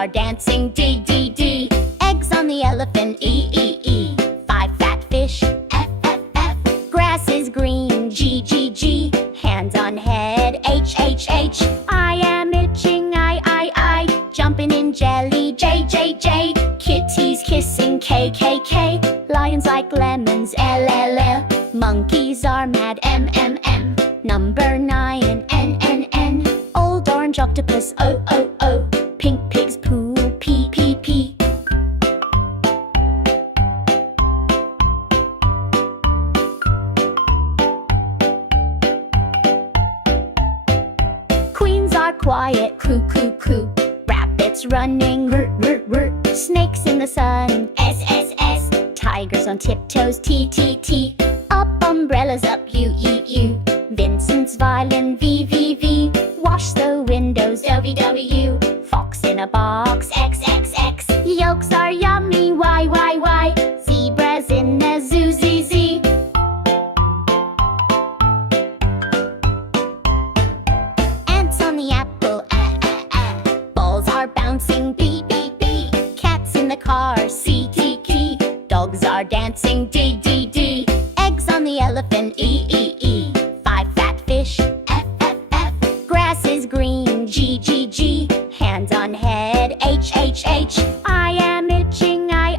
are dancing, D, D, D. Eggs on the elephant, E, E, E. 5 fat fish, F, F, F. Grass is green, G, G, G. Hands on head, H, H, H. I am itching, I. Jumping in jelly, J, J, J. Kitties kissing, K, K, K. Lions like lemons, L, L, L. Monkeys are mad, M, M, M. Number 9, N, N, N. Old orange octopus, O, O, O. Pink pigs poo, P, P, P. Queens are quiet, coo, coo, coo. Rabbits running, r, r, r. Snakes in the sun, S, S, S. Tigers on tiptoes, T, T, T. Up umbrellas, up, U, U, U. Vincent's violin, V, V, V. Wash the windows, W, W. Fox in a box, X, X, X. Yolks are yummy, Y, Y, Y. Zebras in a zoo, Z, Z. Ants on the apple, Balls are bouncing, B, B, B. Cats in the car, C, T, T. Dogs are dancing, D, D, D. Eggs on the elephant, E, E, E. 5 fat fish, F, F, F. Grass is green, G, G, G. Hands on head, H, H, H. I am itching, I.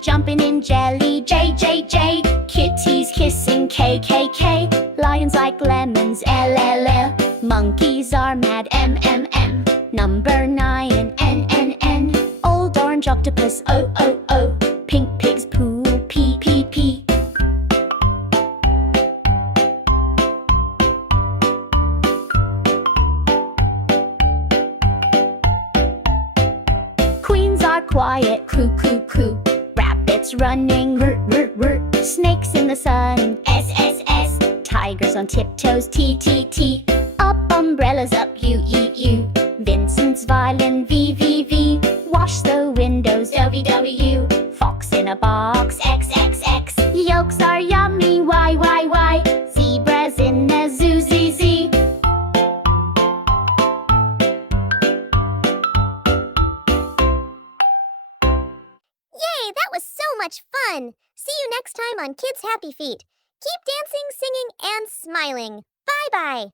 Jumping in jelly, J, J, J. Kitties kissing, K, K, K. Lions like lemons, L, L, L. Monkeys are mad, M, M, M. Number 9, N, N, N. Old orange octopus, O, O, O. Pink pigs poo, P, P, P. Queens are quiet, coo, coo, coo. Rabbits running, r, r, r. Snakes in the sun, S, S, S. Tigers on tiptoes, T, T, T. Up umbrellas, up, U, U, U. Vincent's violin, V, V, V. Wash the windows, W, W. Fox in a box, X, X, X. Yolks are yummy, Y, Y, Y. Zebras in a zoo, Z, Z. Yay, that was so much fun! See you next time on Kids Happy Feet. Keep dancing, singing, and smiling. Bye-bye!